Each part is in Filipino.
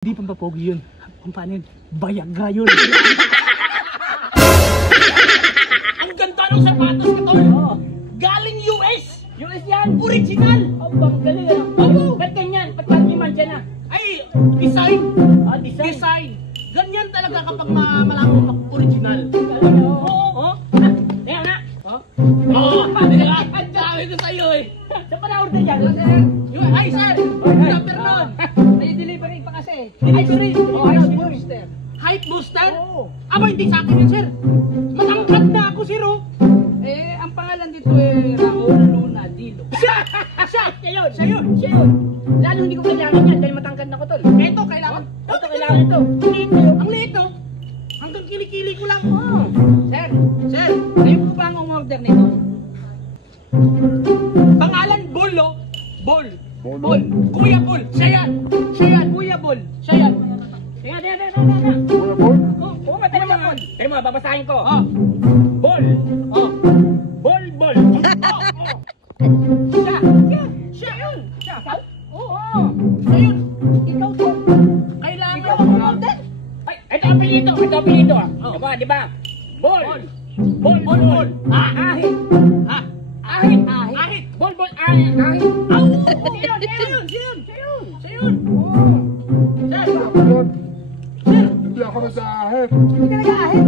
Hindi pampapogi yun. Paano yun? Viagra yun. Ang ganda ng sapatos ko tol. Oo. Galing US. US yan! Original. Ang bang galing yan. Oo. Ba't ganyan? Ba't parang iman dyan na? Ay, design. Ah, design. Design. Ganyan talaga kapag malaman mo original. Galing na. Oo. Oo. Ayan na. Oh? Oo. Ang dami ko sa'yo eh. Saan pa na-order yan? Ay sir. Good afternoon. May delivery pa kasi. Delivery? Oo, ano? Booster. Height booster? Oo. Aba, hindi sa akin yun sir. Matangkad na ako sir oh. Eh, ang pangalan dito Raul Luna Dilo. Siya! Siya yun! Siya yun! Siya yun! Lalo hindi ko kailangan yan dahil matangkad na ko tol. Ito, kailangan. Ito, kailangan ito. Ang liit oh. Hanggang kilikili ko lang. Oh. Sir, Sir, kayo po ba ang umorder nito? pangalan Bol oh. Bol. Bol. Kuya Bol. Siya yan. Siya yan. Kuya Bol. Siya yan. Tingnan. Kuya Bol? Oo, matay mo Bol. Tayo mo, babasahin ko. Oh. Bol. Oh. Bol. Oh. Siya. Siya yun. Siya. Ikaw? Oo. Siya yun. Ikaw to. Kailangan Ikaw ang umorder. Ay, ito ang apelyido ah. Oh. Di ba? Bol. Bol. Bol. Ahit. Ha? Ahit. Ahit. Bol. Ahit. Aw! Siya yun. Siya yun. Sir. Ako yun. Sir. Hindi ako nag-aahit. Hindi ka nag-ahit.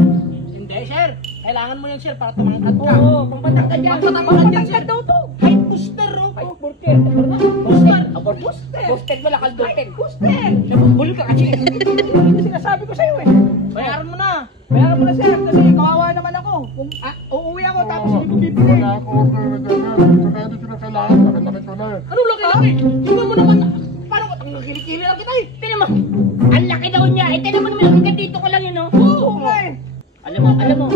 Hindi, sir. Kailangan mo yan, sir, para tumangkad ka. Oo, pampatangkad yan. Pampatangkad daw to. Height booster, oh. Booster. Booster. Booster. Booster mo, lakal booster. Booster. Bul ka kasi. Ito sinasabi ko sa'yo eh. Bayaran mo na. Bayaran mo na sir kasi kawawa naman ako. Kung uuwi ako tapos hindi ko bibili. Wala ako order na ganyan. Saka hindi ko na kailangan. Laki-laki ko na eh. Ano laki-laki? Tingnan mo naman. Paano ko? Ang kilikili lang kita eh. Tingnan mo. Ang laki daw niya. Eh, tingnan mo naman hanggang dito ko lang yun, no? Oo nga eh. Alam mo,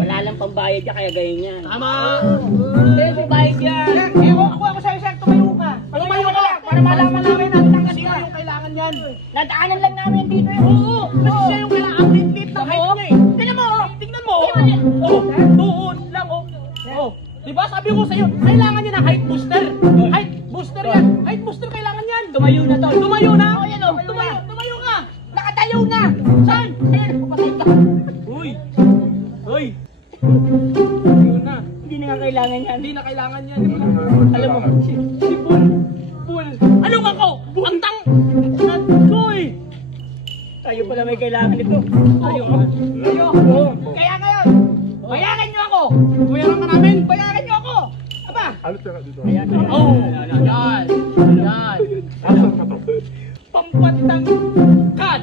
wala lang pambayad niya kaya ganyan yan. Tama. Hindi, pambayad yan. Ako sa'yo, sir, tumayo ka. Tumayo ka lang. Para malaman namin na tangkas Siya ka. yung kailangan yan. Nadaanan lang namin dito eh. Oo. Kasi siya yung kailangan. Ang lit ng height niya eh. Tingnan mo. Tingnan mo. Oh. Doon lang oh. Oh. Diba sabi ko sa'yo, kailangan niya ng height booster. Height booster yan. Height booster kailangan yan. Tumayo na to. Tumayo na. Oo, yan oh. Tumayo ka. Nakatayo na. Saan? Sir, papatay ka. Uy. Yun na. Hindi na nga kailangan yan. Hindi na kailangan yan. Alam mo, Si Bul. Anong ako? Buantang. Koy. tayo pala may kailangan nito. Tayo. Tayo. Kaya ngayon, bayaran nyo ako. Bayaran ka namin. Bayaran nyo ako. Aba. Alit ka dito. Oh. Yan. Yan. Asan ka to? Pampantang kad.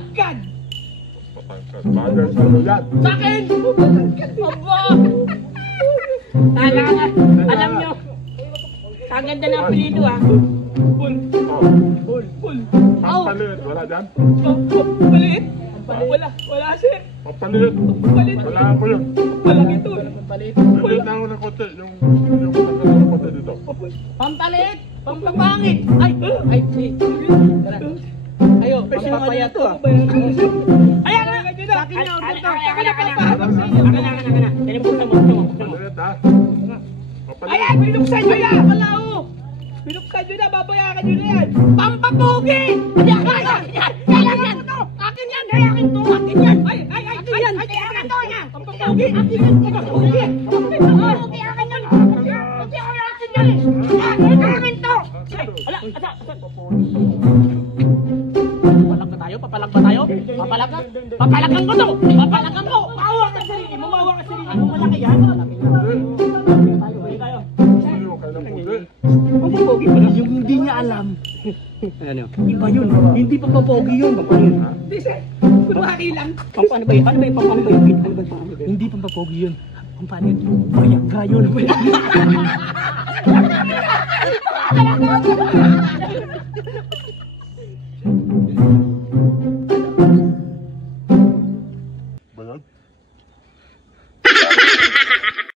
Patangkad. Bagay sa ano yan. Sa akin. Aba. Alam nyo, ang ganda ng apelido ah. Bul. Oh. Bul. Pampalit. Wala dyan? Palit. Wala sir. Pampalit. Palit. Wala ako yun. Malaki to. Palit. Pampalit na ako ng konti. Yung patangkad ng konti dito. Pampalit. Pampapangit. Ay. Ayo, Pampapayat to ah. Ayan na. Sa akin na. Pampalit ha. Ayan, binuksan nyo yan! Kalao! Binuksan nyo na, babayaran nyo na yan! Pampapogi! Kailangan to! Akin yan! Akin to! Akin yan! Ay! Akin yan! Akin to! Pampapogi! Akin yan! Pampapogi! Pampapogi! Akin yan! Hindi ako akin yan! Akin to! Ala! Asa! Papalag ba tayo? Papalagan? Papalagan ko to! Papalagan ko! Mawawa ka sarili! Mawawa ka sarili! Anong malaki yan? Yung hindi niya alam. Iba yun. Hindi pa papogi yun. Hindi sir! Kunwari lang! Paano ba yun? Ano ba yun? Hindi pa papogi yun. Paano yun? Viagra yun.